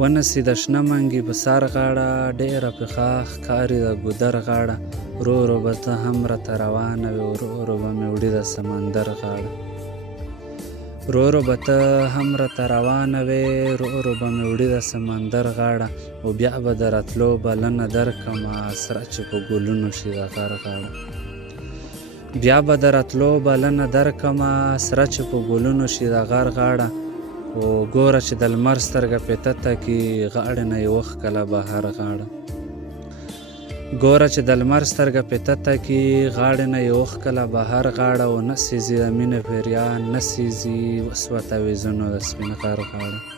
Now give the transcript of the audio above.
ونسي د شنه منګي په سر غاړه، ډېره پخه ښکاري د ګودر غاړه. ورو ورو به ته هم راته روانه وې، ورو ورو به مې وړي د سمندر غاړه. ورو ورو به ته هم راته روانه وې، ورو ورو به مې وړي د سمندر غاړه. او بیا به د راتلو بلنه درکړمه، سره چې په ګلونو شي د غر غاړه. بیا به د راتلو بلنه درکړمه، سره چې په ګلونو شي د غر غاړه. او ګوره چې د لمر سترګه پیتته کي، غاړې نه یې وښکله بهر غاړه. ګوره چې د لمر سترګه پیتته کي، غاړې نه یې وښکله بهر غاړه. او نه سېزي د مینې پیریان، نه سېزي وسوه تعویذونو د سپین غر غاړه.